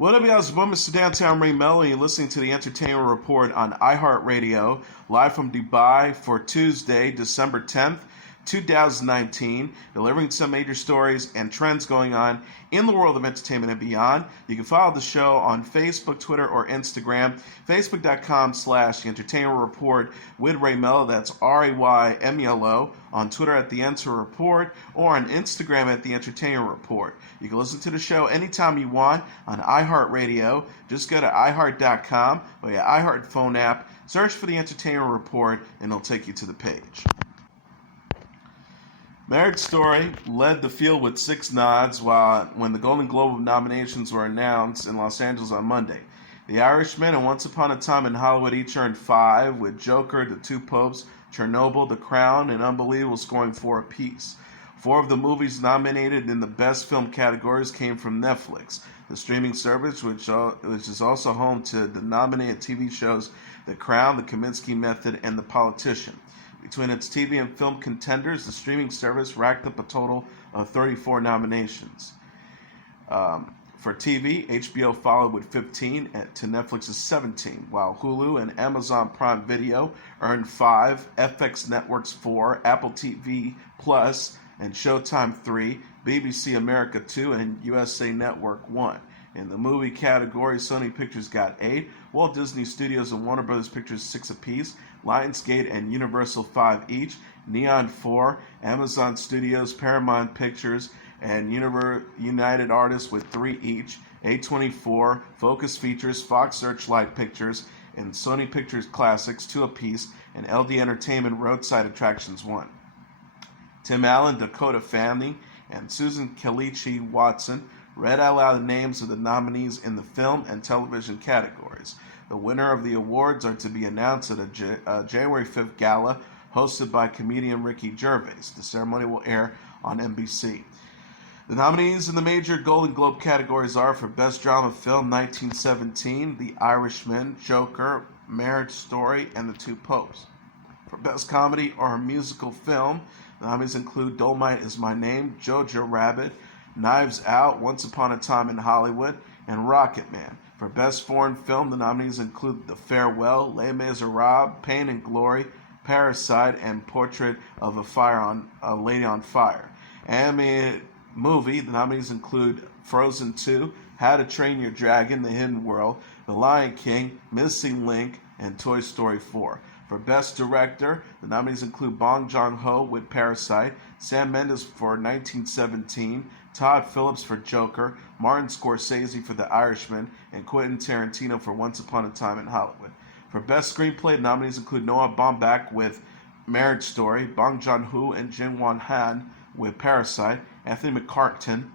What up, y'all? It's Mr. Downtown Melo, and you're listening to the Entertainment Report on iHeartRadio, live from Dubai for Tuesday, December 10th, 2019, delivering some major stories and trends going on in the world of entertainment and beyond. You can follow the show on Facebook, Twitter, or Instagram. Facebook.com/The Entertainment Report with Ray Melo, that's RAYMELO. On Twitter at The Enter Report, or on Instagram at The Entertainment Report. You can listen to the show anytime you want on iHeartRadio. Just go to iHeart.com or your iHeart phone app, search for The Entertainment Report, and it'll take you to the page. Marriage Story led the field with 6 nods when the Golden Globe nominations were announced in Los Angeles on Monday. The Irishman and Once Upon a Time in Hollywood each earned 5, with Joker, The Two Popes, Chernobyl, The Crown, and Unbelievable scoring 4 apiece. 4 of the movies nominated in the Best Film categories came from Netflix, the streaming service which is also home to the nominated TV shows The Crown, The Kominsky Method, and The Politician. Between its TV and film contenders, the streaming service racked up a total of 34 nominations. For TV, HBO followed with 15 to Netflix's 17, while Hulu and Amazon Prime Video earned 5, FX Networks 4, Apple TV Plus and Showtime 3, BBC America 2, and USA Network 1. In the movie category, Sony Pictures got 8, Walt Disney Studios and Warner Bros. Pictures 6 apiece, Lionsgate and Universal 5 each, Neon 4, Amazon Studios, Paramount Pictures, and United Artists with 3 each, A24, Focus Features, Fox Searchlight Pictures, and Sony Pictures Classics 2 apiece, and LD Entertainment Roadside Attractions 1. Tim Allen, Dakota Fanning, and Susan Kelechi Watson read out loud the names of the nominees in the film and television categories. The winner of the awards are to be announced at a January 5th gala hosted by comedian Ricky Gervais. The ceremony will air on NBC. The nominees in the major Golden Globe categories are for Best Drama Film 1917, The Irishman, Joker, Marriage Story, and The Two Popes. For Best Comedy or Musical Film, the nominees include Dolomite Is My Name, Jojo Rabbit, Knives Out, Once Upon a Time in Hollywood, and Rocketman. For Best Foreign Film, the nominees include The Farewell, Les Miserables, Pain and Glory, Parasite, and Portrait of a Lady on Fire. Animated Movie, the nominees include Frozen 2, How to Train Your Dragon, The Hidden World, The Lion King, Missing Link, and Toy Story 4. For Best Director, the nominees include Bong Joon-ho with Parasite, Sam Mendes for 1917, Todd Phillips for Joker, Martin Scorsese for The Irishman, and Quentin Tarantino for Once Upon a Time in Hollywood. For Best Screenplay, the nominees include Noah Baumbach with Marriage Story, Bong Joon-ho and Jin Won Han with Parasite, Anthony McCartan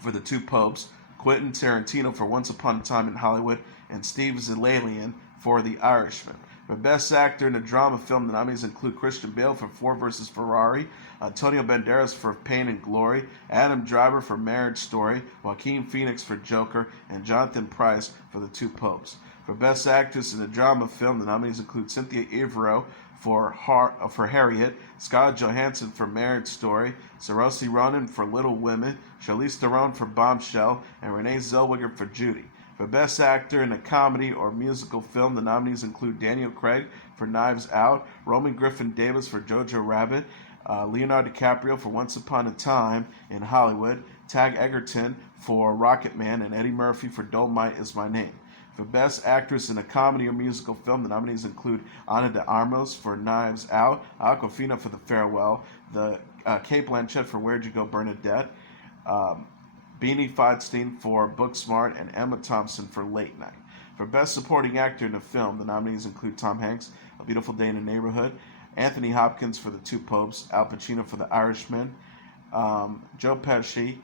for The Two Popes, Quentin Tarantino for Once Upon a Time in Hollywood, and Steve Zalian for The Irishman. For Best Actor in a Drama Film, the nominees include Christian Bale for Ford vs. Ferrari, Antonio Banderas for Pain and Glory, Adam Driver for Marriage Story, Joaquin Phoenix for Joker, and Jonathan Pryce for The Two Popes. For Best Actress in a Drama Film, the nominees include Cynthia Erivo for Harriet, Scarlett Johansson for Marriage Story, Saoirse Ronan for Little Women, Charlize Theron for Bombshell, and Renee Zellweger for Judy. For Best Actor in a Comedy or Musical Film, the nominees include Daniel Craig for Knives Out, Roman Griffin Davis for Jojo Rabbit, Leonardo DiCaprio for Once Upon a Time in Hollywood, Tag Egerton for Rocketman, and Eddie Murphy for Dolomite Is My Name. For Best Actress in a Comedy or Musical Film, the nominees include Ana de Armas for Knives Out, Awkwafina for The Farewell, Cate Blanchett for Where'd You Go, Bernadette, Beanie Feldstein for Booksmart, and Emma Thompson for Late Night. For Best Supporting Actor in a Film, the nominees include Tom Hanks, A Beautiful Day in the Neighborhood, Anthony Hopkins for The Two Popes, Al Pacino for The Irishman, Joe Pesci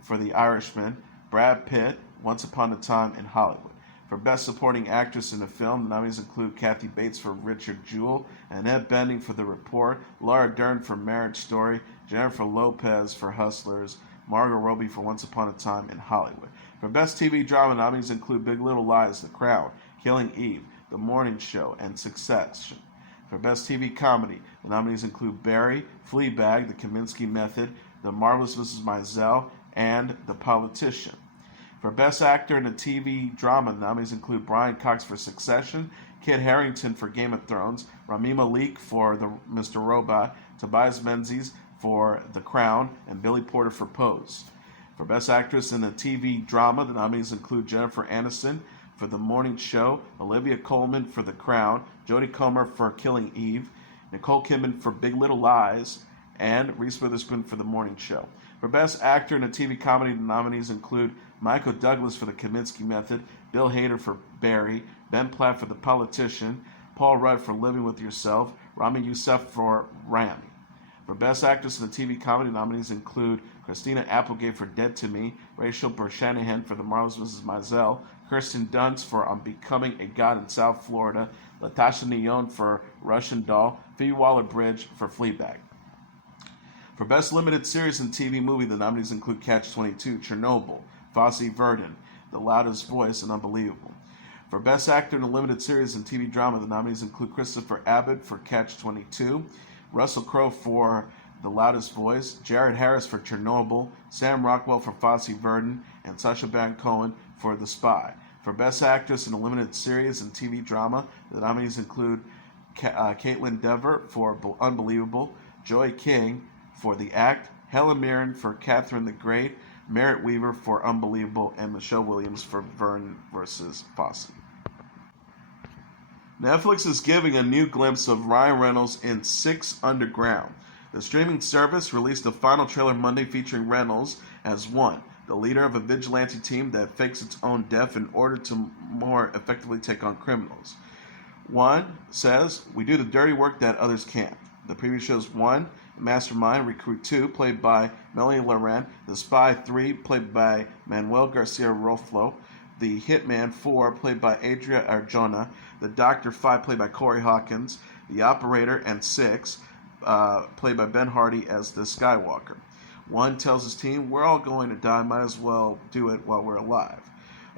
for The Irishman, Brad Pitt, Once Upon a Time in Hollywood. For Best Supporting Actress in a Film, the nominees include Kathy Bates for Richard Jewell, Annette Bening for The Report, Laura Dern for Marriage Story, Jennifer Lopez for Hustlers, Margot Robbie for Once Upon a Time in Hollywood. For Best TV Drama, nominees include Big Little Lies, The Crown, Killing Eve, The Morning Show, and Succession. For Best TV Comedy, the nominees include Barry, Fleabag, The Kominsky Method, The Marvelous Mrs. Maisel, and The Politician. For Best Actor in a TV Drama, the nominees include Brian Cox for Succession, Kit Harington for Game of Thrones, Rami Malek for Mr. Robot, Tobias Menzies for The Crown, and Billy Porter for Pose. For Best Actress in a TV Drama, the nominees include Jennifer Aniston for The Morning Show, Olivia Colman for The Crown, Jodie Comer for Killing Eve, Nicole Kidman for Big Little Lies, and Reese Witherspoon for The Morning Show. For Best Actor in a TV Comedy, the nominees include Michael Douglas for The Kaminsky Method, Bill Hader for Barry, Ben Platt for The Politician, Paul Rudd for Living With Yourself, Rami Youssef for Rami. For Best Actress in a TV Comedy, nominees include Christina Applegate for Dead to Me, Rachel Burshanahan for The Marvelous Mrs. Maisel, Kirsten Dunst for I'm Becoming a God in South Florida, Latasha Nyone for Russian Doll, Phoebe Waller-Bridge for Fleabag. For Best Limited Series and TV Movie, the nominees include Catch-22, Chernobyl, Fosse Verdon, The Loudest Voice, and Unbelievable. For Best Actor in a Limited Series and TV Drama, the nominees include Christopher Abbott for Catch-22, Russell Crowe for The Loudest Voice, Jared Harris for Chernobyl, Sam Rockwell for Fosse Verdon, and Sacha Baron Cohen for The Spy. For Best Actress in a Limited Series and TV Drama, the nominees include Caitlin Dever for Unbelievable, Joy King for The Act, Helen Mirren for Catherine the Great, Merritt Weaver for Unbelievable, and Michelle Williams for Verne vs. Fosse. Netflix is giving a new glimpse of Ryan Reynolds in Six Underground. The streaming service released a final trailer Monday featuring Reynolds as one, the leader of a vigilante team that fakes its own death in order to more effectively take on criminals. One says, "We do the dirty work that others can't." The preview shows one, Mastermind, Recruit 2, played by Melanie Laurent, The Spy 3, played by Manuel Garcia Roflo, The Hitman 4, played by Adria Arjona, The Doctor 5, played by Corey Hawkins, The Operator, and 6, played by Ben Hardy as the Skywalker. One tells his team, "We're all going to die, might as well do it while we're alive."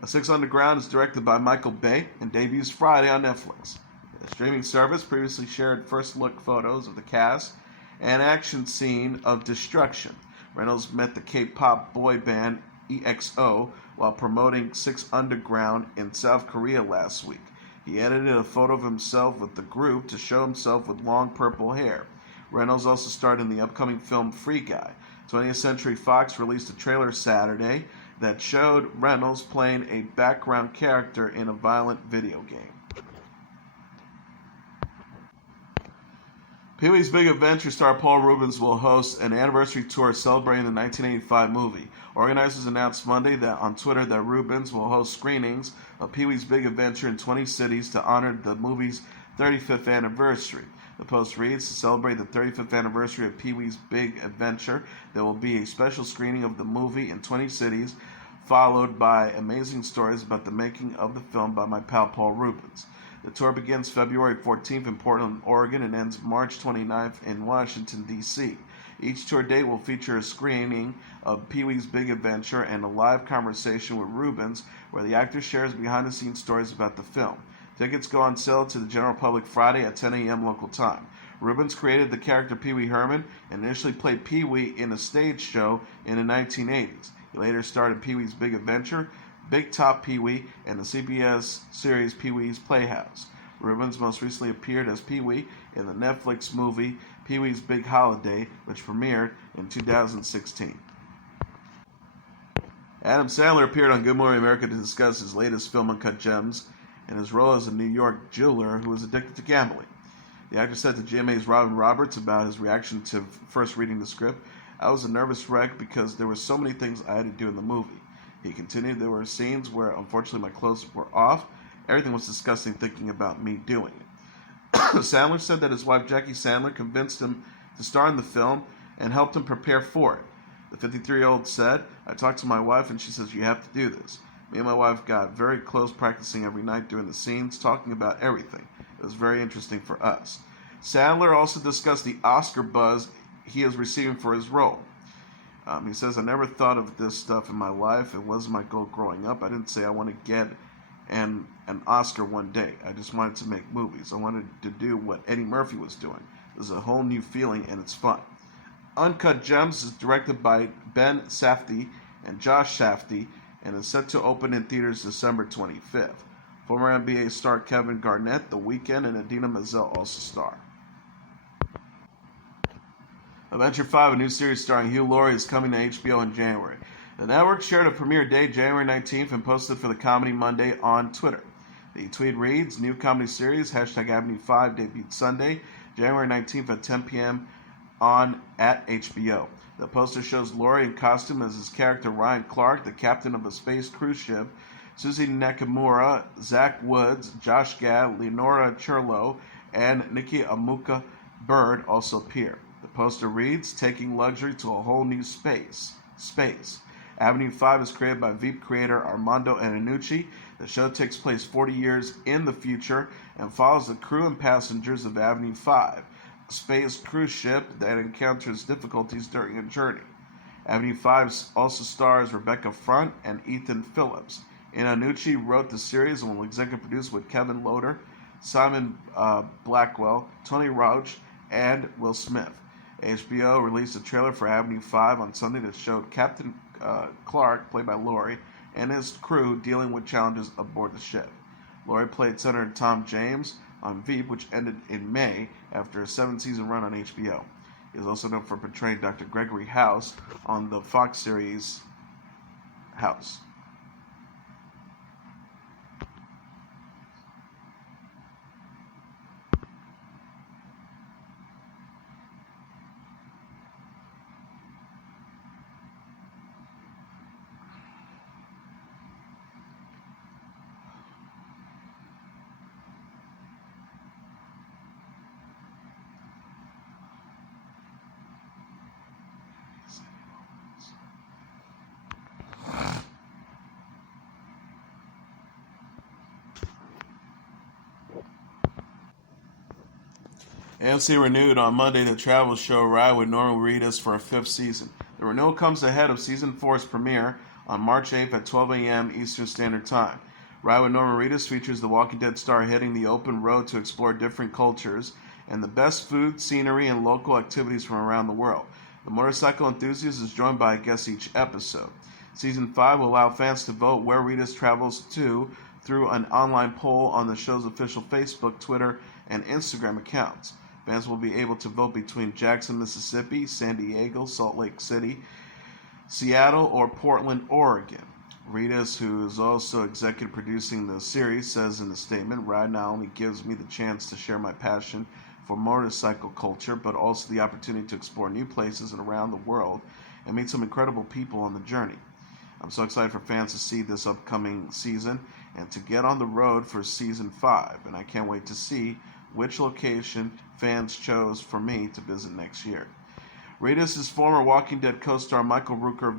Six Underground is directed by Michael Bay and debuts Friday on Netflix. The streaming service previously shared first-look photos of the cast and action scene of destruction. Reynolds met the K-pop boy band EXO while promoting Six Underground in South Korea last week. He edited a photo of himself with the group to show himself with long purple hair. Reynolds also starred in the upcoming film Free Guy. 20th Century Fox released a trailer Saturday that showed Reynolds playing a background character in a violent video game. Pee-wee's Big Adventure star Paul Reubens will host an anniversary tour celebrating the 1985 movie. Organizers announced Monday that on Twitter that Reubens will host screenings of Pee-wee's Big Adventure in 20 cities to honor the movie's 35th anniversary. The Post reads, to celebrate the 35th anniversary of Pee-wee's Big Adventure, there will be a special screening of the movie in 20 cities, followed by amazing stories about the making of the film by my pal Paul Reubens. The tour begins February 14th in Portland, Oregon, and ends March 29th in Washington, D.C. Each tour date will feature a screening of Pee-wee's Big Adventure and a live conversation with Reubens, where the actor shares behind-the-scenes stories about the film. Tickets go on sale to the general public Friday at 10 a.m. local time. Reubens created the character Pee-wee Herman and initially played Pee-wee in a stage show in the 1980s. He later starred in Pee-wee's Big Adventure, Big Top Pee-wee, and the CBS series Pee-wee's Playhouse. Reubens most recently appeared as Pee-wee in the Netflix movie Pee-wee's Big Holiday, which premiered in 2016. Adam Sandler appeared on Good Morning America to discuss his latest film, Uncut Gems, and his role as a New York jeweler who was addicted to gambling. The actor said to GMA's Robin Roberts about his reaction to first reading the script, "I was a nervous wreck because there were so many things I had to do in the movie." He continued, "There were scenes where unfortunately my clothes were off. Everything was disgusting thinking about me doing it." Sandler said that his wife Jackie Sandler convinced him to star in the film and helped him prepare for it. The 53-year-old said, "I talked to my wife and she says you have to do this. Me and my wife got very close practicing every night during the scenes, talking about everything. It was very interesting for us." Sandler also discussed the Oscar buzz he is receiving for his role. He says, "I never thought of this stuff in my life. It wasn't my goal growing up. I didn't say I want to get an Oscar one day. I just wanted to make movies. I wanted to do what Eddie Murphy was doing. There's a whole new feeling and it's fun." Uncut Gems is directed by Ben Safdie and Josh Safdie and is set to open in theaters December 25th. Former NBA star Kevin Garnett, The Weeknd, and Idina Menzel also star. Adventure 5, a new series starring Hugh Laurie, is coming to HBO in January. The network shared a premiere date January 19th and posted for the Comedy Monday on Twitter. The tweet reads, new comedy series, hashtag Avenue 5, debuted Sunday, January 19th at 10 p.m. on at HBO. The poster shows Laurie in costume as his character Ryan Clark, the captain of a space cruise ship. Susie Nakamura, Zach Woods, Josh Gad, Leonora Churlo, and Nikki Amuka Bird also appear. The poster reads, taking luxury to a whole new space. Avenue 5 is created by Veep creator Armando Iannucci. The show takes place 40 years in the future and follows the crew and passengers of Avenue 5, a space cruise ship that encounters difficulties during a journey. Avenue 5 also stars Rebecca Front and Ethan Phillips. Iannucci wrote the series and will executive produce with Kevin Loder, Simon Blackwell, Tony Rauch, and Will Smith. HBO released a trailer for Avenue 5 on Sunday that showed Captain Clark, played by Laurie, and his crew dealing with challenges aboard the ship. Laurie played Senator Tom James on Veep, which ended in May after a 7-season run on HBO. He is also known for portraying Dr. Gregory House on the Fox series House. AMC renewed on Monday the travel show Ride with Norman Reedus for a 5th season. The renewal comes ahead of Season 4's premiere on March 8th at 12 a.m. Eastern Standard Time. Ride with Norman Reedus features the Walking Dead star hitting the open road to explore different cultures and the best food, scenery, and local activities from around the world. The motorcycle enthusiast is joined by a guest each episode. Season 5 will allow fans to vote where Reedus travels to through an online poll on the show's official Facebook, Twitter, and Instagram accounts. Fans will be able to vote between Jackson, Mississippi, San Diego, Salt Lake City, Seattle, or Portland, Oregon. Reedus, who is also executive producing the series, says in a statement, Ride not only gives me the chance to share my passion for motorcycle culture, but also the opportunity to explore new places and around the world and meet some incredible people on the journey. I'm so excited for fans to see this upcoming season and to get on the road for Season 5, and I can't wait to see which location fans chose for me to visit next year. Reedus' former Walking Dead co-star Michael Rooker,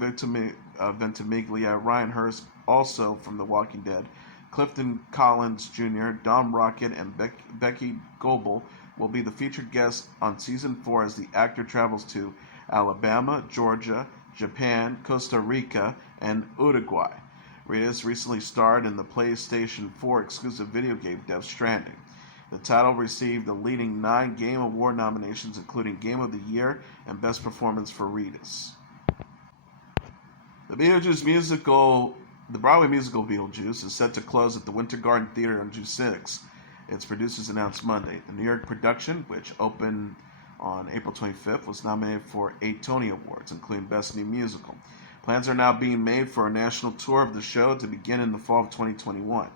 Ventimiglia, Ryan Hurst, also from The Walking Dead, Clifton Collins Jr., Dom Rocket, and Becky Goebel will be the featured guests on Season 4 as the actor travels to Alabama, Georgia, Japan, Costa Rica, and Uruguay. Reedus recently starred in the PlayStation 4 exclusive video game Death Stranding. The title received the leading 9 Game Award nominations, including Game of the Year and Best Performance for Reedus. The Broadway musical Beetlejuice is set to close at the Winter Garden Theater on June 6. Its producers announced Monday. The New York production, which opened on April 25th, was nominated for 8 Tony Awards, including Best New Musical. Plans are now being made for a national tour of the show to begin in the fall of 2021.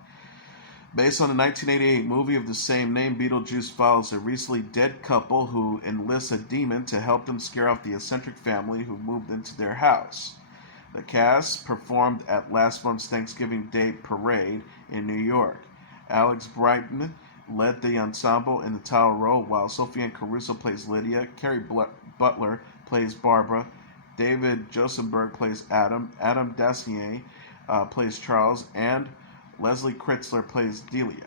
Based on the 1988 movie of the same name, Beetlejuice follows a recently dead couple who enlists a demon to help them scare off the eccentric family who moved into their house. The cast performed at last month's Thanksgiving Day parade in New York. Alex Brighton led the ensemble in the title role, while Sophie Caruso plays Lydia, Carrie Butler plays Barbara, David Josenberg plays Adam, Adam Dacier plays Charles, and Leslie Kritzler plays Delia.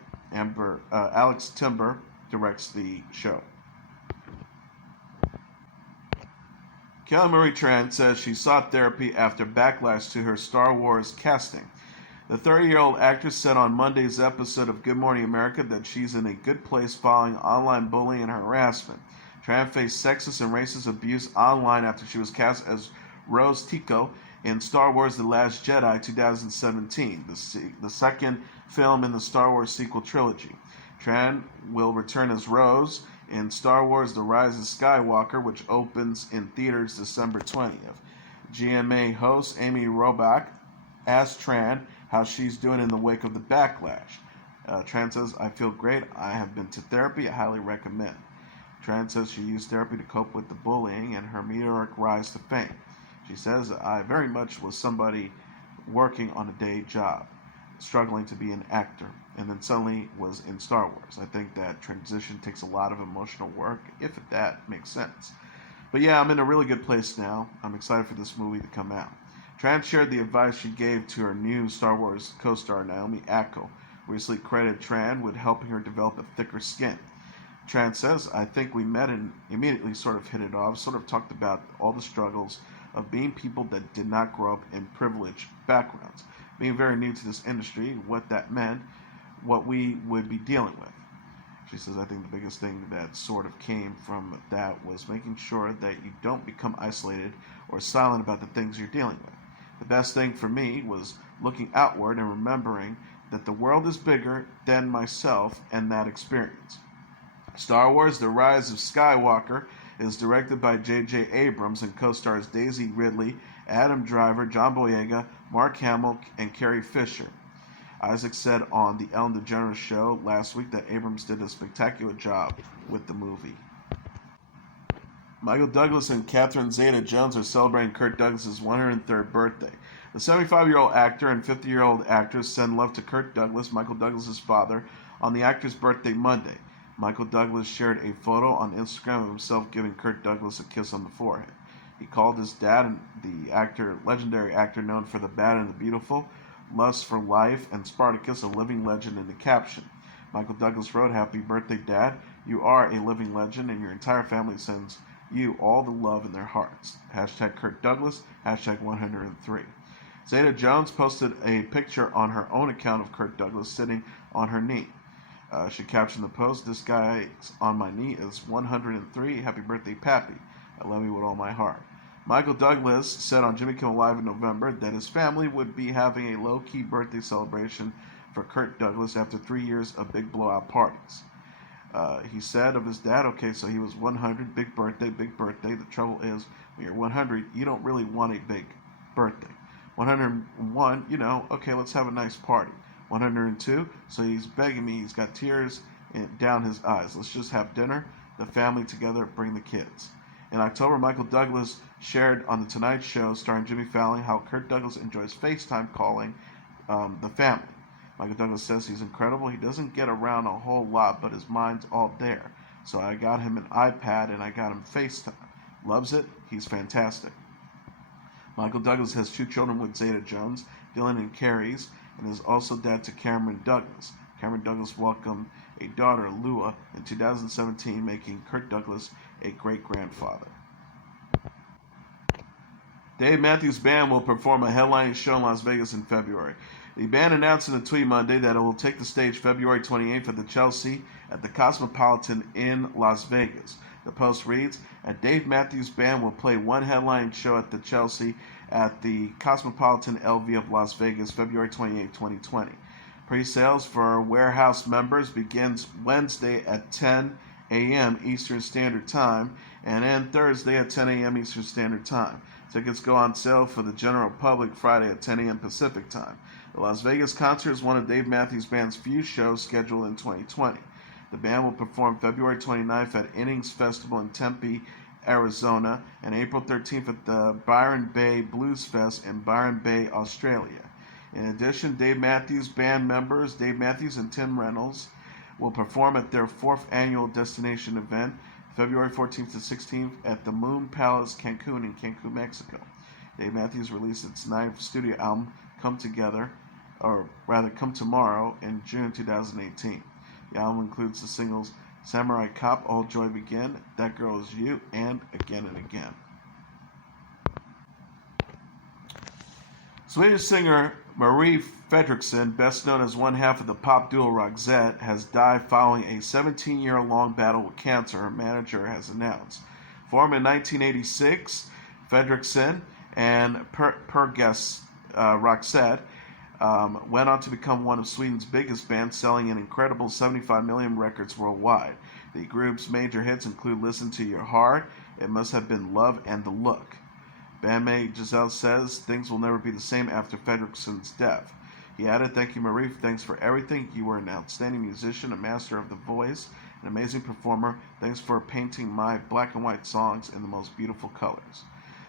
Alex Timber directs the show. Marie Tran says she sought therapy after backlash to her Star Wars casting. The 30-year-old actress said on Monday's episode of Good Morning America that she's in a good place following online bullying and harassment. Tran faced sexist and racist abuse online after she was cast as Rose Tico in Star Wars The Last Jedi 2017, the second film in the Star Wars sequel trilogy. Tran will return as Rose in Star Wars The Rise of Skywalker, which opens in theaters December 20th. GMA host Amy Robach asked Tran how she's doing in the wake of the backlash. Tran says, "I feel great. I have been to therapy. I highly recommend." Tran says she used therapy to cope with the bullying and her meteoric rise to fame. She says, "I very much was somebody working on a day job, struggling to be an actor, and then suddenly was in Star Wars. I think that transition takes a lot of emotional work, if that makes sense. But yeah, I'm in a really good place now. I'm excited for this movie to come out." Tran shared the advice she gave to her new Star Wars co-star Naomi Acko, recently credited Tran with helping her develop a thicker skin. Tran says, "I think we met and immediately sort of hit it off, sort of talked about all the struggles of being people that did not grow up in privileged backgrounds, being very new to this industry, what that meant, what we would be dealing with." She says, "I think the biggest thing that sort of came from that was making sure that you don't become isolated or silent about the things you're dealing with. The best thing for me was looking outward and remembering that the world is bigger than myself and that experience." Star Wars The Rise of Skywalker is directed by J.J. Abrams and co-stars Daisy Ridley, Adam Driver, John Boyega, Mark Hamill, and Carrie Fisher. Isaac said on the Ellen DeGeneres show last week that Abrams did a spectacular job with the movie. Michael Douglas and Catherine Zeta-Jones are celebrating Kirk Douglas' 103rd birthday. The 75-year-old actor and 50-year-old actress send love to Kirk Douglas, Michael Douglas' father, on the actor's birthday Monday. Michael Douglas shared a photo on Instagram of himself giving Kirk Douglas a kiss on the forehead. He called his dad, the legendary actor known for The Bad and the Beautiful, Lust for Life, and Spartacus, a living legend, in the caption. Michael Douglas wrote, "Happy birthday, Dad. You are a living legend, and your entire family sends you all the love in their hearts. Hashtag Kirk Douglas, hashtag 103. Zeta-Jones posted a picture on her own account of Kirk Douglas sitting on her knee. She captioned the post, "This guy on my knee is 103. Happy birthday, Pappy. I love you with all my heart." Michael Douglas said on Jimmy Kimmel Live in November that his family would be having a low-key birthday celebration for Kirk Douglas after 3 years of big blowout parties. He said of his dad, "Okay, so he was 100, big birthday, big birthday. The trouble is, when you're 100, you don't really want a big birthday. 101, okay, let's have a nice party. 102, so he's begging me, he's got tears down his eyes. Let's just have dinner, the family together, bring the kids." In October, Michael Douglas shared on The Tonight Show, starring Jimmy Fallon, how Kirk Douglas enjoys FaceTime calling the family. Michael Douglas says he's incredible. He doesn't get around a whole lot, but his mind's all there. So I got him an iPad and I got him FaceTime. Loves it. He's fantastic. Michael Douglas has 2 children with Zeta-Jones, Dylan and Carrie's, and is also dad to Cameron Douglas. Cameron Douglas welcomed a daughter, Lua, in 2017, making Kirk Douglas a great-grandfather. Dave Matthews Band will perform a headlining show in Las Vegas in February. The band announced in a tweet Monday that it will take the stage February 28th at the Chelsea at the Cosmopolitan in Las Vegas. The post reads, "A Dave Matthews Band will play one headlining show at the Chelsea at the Cosmopolitan LV of Las Vegas, February 28, 2020. Pre-sales for Warehouse members begins Wednesday at 10 a.m. Eastern Standard Time and end Thursday at 10 a.m. Eastern Standard Time. Tickets go on sale for the general public Friday at 10 a.m. Pacific Time. The Las Vegas concert is one of Dave Matthews Band's few shows scheduled in 2020. The band will perform February 29th at Innings Festival in Tempe, Arizona, and April 13th at the Byron Bay Blues Fest in Byron Bay, Australia. In addition, Dave Matthews Band members Dave Matthews and Tim Reynolds will perform at their 4th annual destination event, February 14th to 16th at the Moon Palace Cancun in Cancun, Mexico. Dave Matthews released its 9th studio album, Come Tomorrow, in June 2018. The album includes the singles Samurai Cop, All Joy Begin, That Girl Is You, and Again and Again. Swedish singer Marie Fredriksson, best known as one half of the pop duo Roxette, has died following a 17-year-long battle with cancer, her manager has announced. Formed in 1986, Fredriksson And per guest Roxette went on to become one of Sweden's biggest bands, selling an incredible 75 million records worldwide. The group's major hits include Listen to Your Heart, It Must Have Been Love, and The Look. Bandmate Giselle says things will never be the same after Fredriksson's death. He added, "Thank you, Marie. Thanks for everything. You were an outstanding musician, a master of the voice, an amazing performer. Thanks for painting my black and white songs in the most beautiful colors."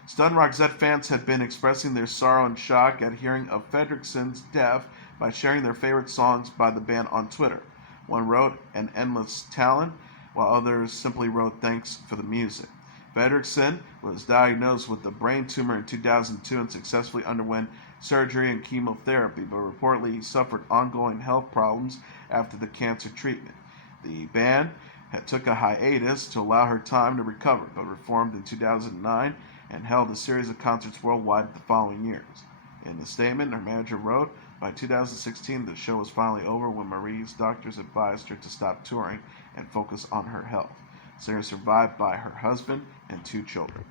Stunned Roxette fans had been expressing their sorrow and shock at hearing of Fredriksson's death by sharing their favorite songs by the band on Twitter. One wrote, "An endless talent," while others simply wrote, "Thanks for the music." Fredriksson was diagnosed with a brain tumor in 2002 and successfully underwent surgery and chemotherapy, but reportedly he suffered ongoing health problems after the cancer treatment. The band had took a hiatus to allow her time to recover, but reformed in 2009 and held a series of concerts worldwide the following years. In a statement, her manager wrote, "By 2016, the show was finally over when Marie's doctors advised her to stop touring and focus on her health." Singer survived by her husband and 2 children.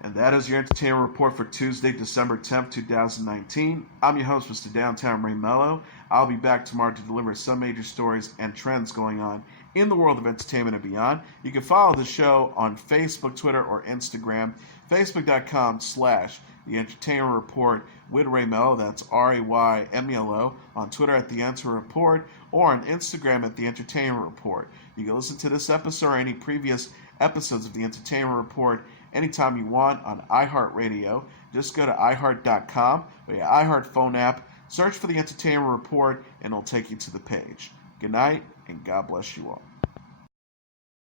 And that is your entertainment report for Tuesday, December 10th, 2019. I'm your host, Mr. Downtown Ray Melo. I'll be back tomorrow to deliver some major stories and trends going on in the world of entertainment and beyond. You can follow the show on Facebook, Twitter, or Instagram. Facebook.com/The Entertainment Report with Ray Melo. That's RAYMELO. On Twitter at The Enter Report, or on Instagram at The Entertainment Report. You can listen to this episode or any previous episodes of The Entertainment Report anytime you want on iHeartRadio. Just go to iHeart.com or your iHeart phone app, search for The Entertainment Report, and it'll take you to the page. Good night, and God bless you all.